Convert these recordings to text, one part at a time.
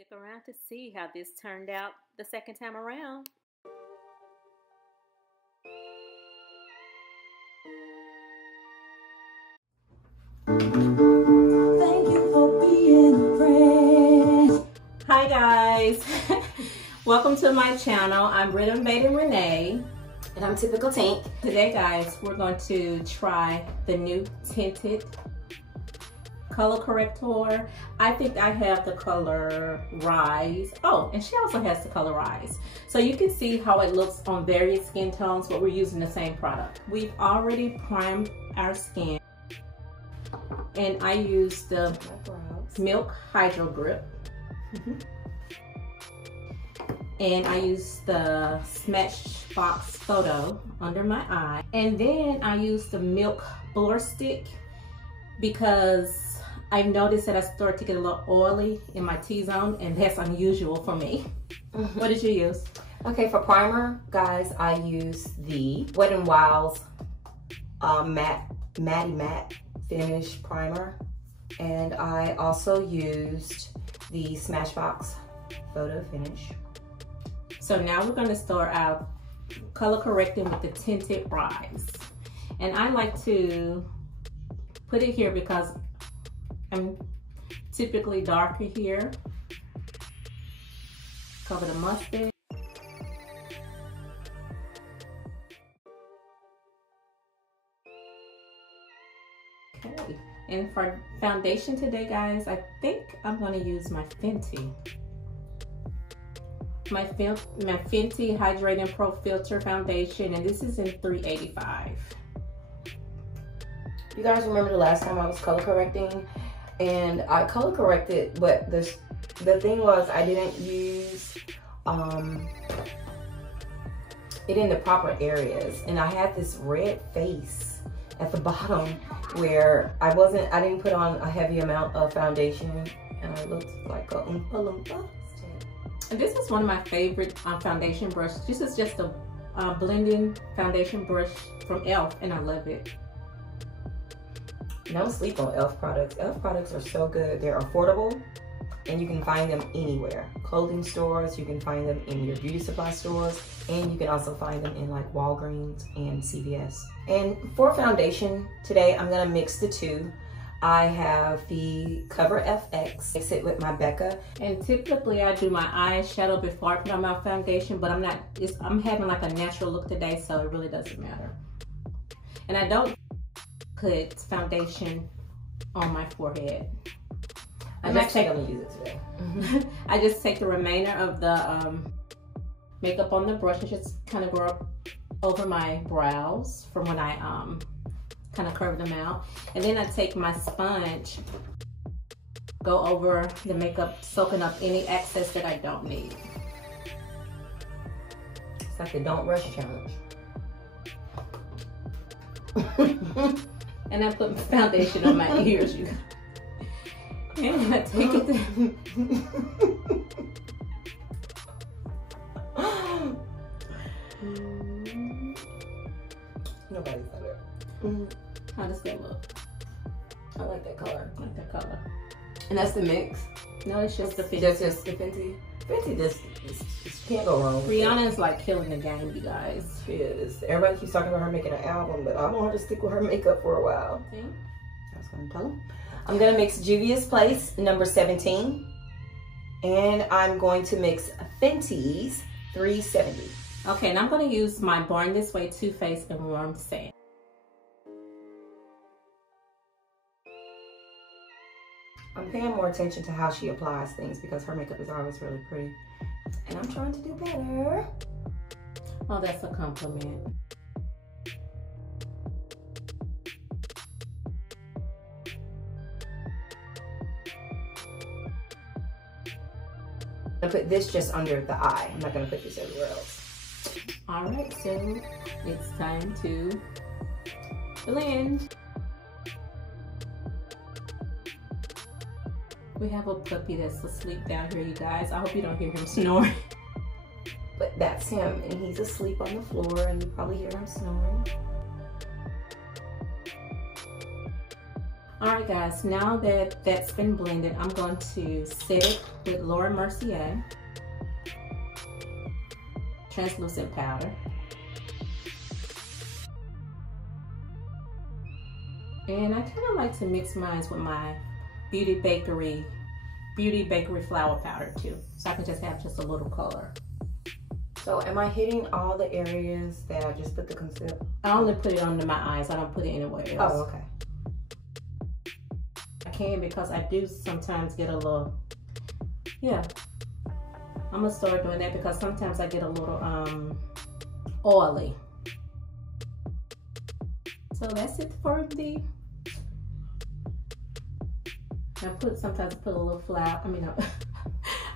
Stick around to see how this turned out the second time around. Thank you for being a friend. Hi guys, welcome to my channel. I'm Renovating Renee. And I'm Typical Tink. Today guys, we're going to try the new Tinted color corrector. I think I have the color Rise. Oh, and she also has the color Rise. So you can see how it looks on various skin tones, but we're using the same product. We've already primed our skin. And I use the Milk HYDROGRIP. And I use the Smashbox photo under my eye. And then I use the Milk Blur Stick because I've noticed that I start to get a little oily in my T-zone, and that's unusual for me. What did you use? Okay, for primer, guys, I use the Wet n Wild's matte finish primer. And I also used the Smashbox photo finish. So now we're gonna start out color correcting with the Tinted Rise. And I like to put it here because I'm typically darker here. Cover the mustard. Okay, and for foundation today, guys, I think I'm gonna use my Fenty. My Fenty Hydrating Pro Filter Foundation, and this is in 385. You guys remember the last time I was color correcting? And I color corrected, but the thing was I didn't use it in the proper areas. And I had this red face at the bottom where I didn't put on a heavy amount of foundation, and I looked like a Oompa Loompa. And this is one of my favorite foundation brushes. This is just a blending foundation brush from e.l.f. and I love it. Don't sleep on e.l.f. products. e.l.f. products are so good. They're affordable and you can find them anywhere. Clothing stores, you can find them in your beauty supply stores, and you can also find them in like Walgreens and CVS. And for foundation, today I'm gonna mix the two. I have the Cover FX, mix it with my Becca. And typically I do my eyeshadow before I put on my foundation, but I'm having like a natural look today, so it really doesn't matter. And I don't put foundation on my forehead. I'm actually gonna use it today. I just take the remainder of the makeup on the brush and just kind of go up over my brows from when I kind of curve them out. And then I take my sponge, go over the makeup, soaking up any excess that I don't need. It's like the Don't Rush challenge. And I put my foundation on my ears, you guys. And I take it Nobody's done it. How does that look? I like that color. I like that color. And that's the mix? No, it's just the Fenty. Just the Fenty? Fenty just can't go wrong. Rihanna is like killing the game, you guys. She is. Everybody keeps talking about her making an album, but I want her to stick with her makeup for a while. See? That's what I'm telling. I'm gonna mix Juvia's Place number 17. And I'm going to mix Fenty's 370. Okay, and I'm gonna use my Born This Way Too Faced and Warm Sand. I'm paying more attention to how she applies things because her makeup is always really pretty. And I'm trying to do better. Oh, that's a compliment. I'm gonna put this just under the eye. I'm not gonna put this everywhere else. All right, so it's time to blend. We have a puppy that's asleep down here, you guys. I hope you don't hear him snoring. But that's him, and he's asleep on the floor, and you probably hear him snoring. All right, guys, now that that's been blended, I'm going to set it with Mercier translucent powder. And I kind of like to mix mine with my Bakerie flour powder too, so I can just have just a little color. So am I hitting all the areas that I just put the concealer? I only put it under my eyes. I don't put it anywhere else. Oh, okay. I can because I do sometimes get a little, yeah. I'm gonna start doing that because sometimes I get a little oily. So that's it for the, sometimes I put a little flour,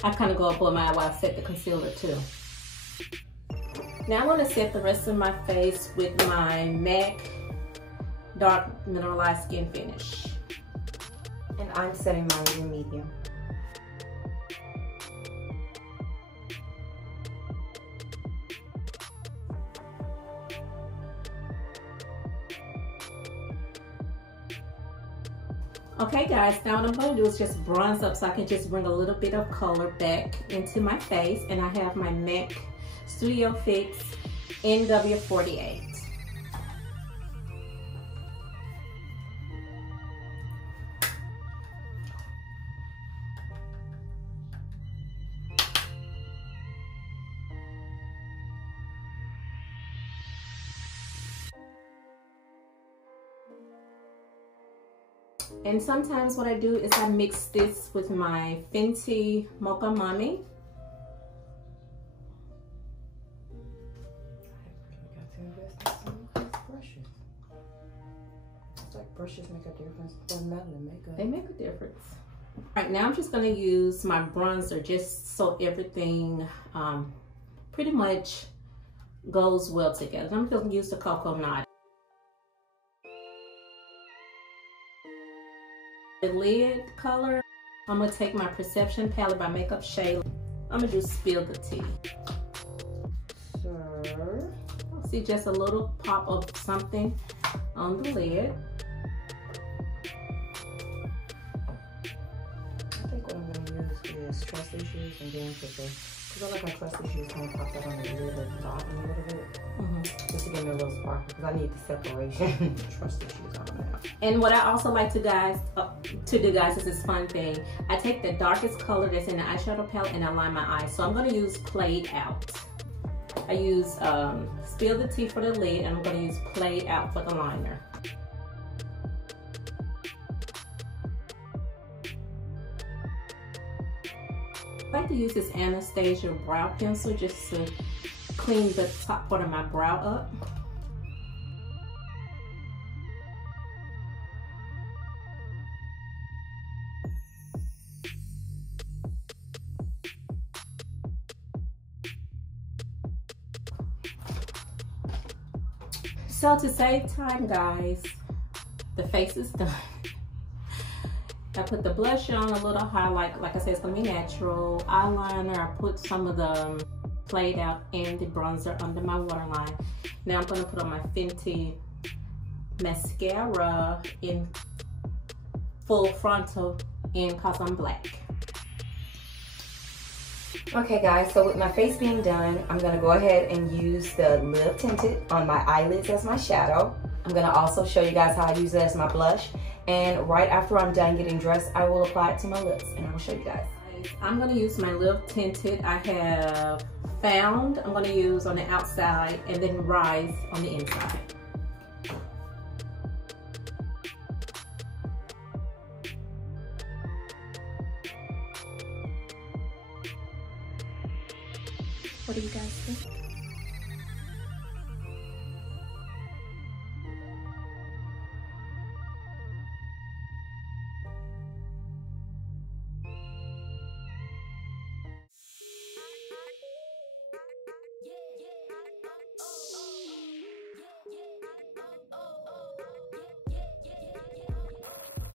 I kind of go above my eye while I set the concealer too. Now I'm gonna set the rest of my face with my MAC Dark Mineralized Skin Finish. And I'm setting mine in medium. Okay guys, now what I'm going to do is just bronze up so I can just bring a little bit of color back into my face. And I have my MAC Studio Fix NW48. And sometimes what I do is I mix this with my Fenty MOCHA MAMI. It's like brushes make a difference. Doesn't matter to makeup. They make a difference. All right, now I'm just gonna use my bronzer just so everything pretty much goes well together. I'm gonna use the Cocoa Nut. The lid color, I'm gonna take my Perception palette by Makeup Shade. I'm gonna do Spill the Tea. Sure. See just a little pop of something on the lid. I think what I'm gonna use is trust issues and then put the, because I like my trust issues kind of pop that on the lid at the bottom a little bit. Just to give me a little sparkle, because I need the separation. Trust issues on that. And what I also like to do guys is this fun thing. I take the darkest color that's in the eyeshadow palette and I line my eyes. So I'm going to use Played Out. I use Spill the Tea for the lid and I'm going to use Played Out for the liner. I like to use this Anastasia brow pencil just to clean the top part of my brow up. So to save time, guys, the face is done. I put the blush on, a little highlight, like I said, it's gonna be natural. Eyeliner, I put some of the Played Out and the bronzer under my waterline. Now I'm gonna put on my Fenty mascara in full frontal in Cause I'm Black. Okay guys, so with my face being done, I'm gonna go ahead and use the Live Tinted on my eyelids as my shadow. I'm gonna also show you guys how I use it as my blush. And right after I'm done getting dressed, I will apply it to my lips and I will show you guys. I'm gonna use my Live Tinted. I have Found, I'm gonna use on the outside, and then Rise on the inside. What do you guys think?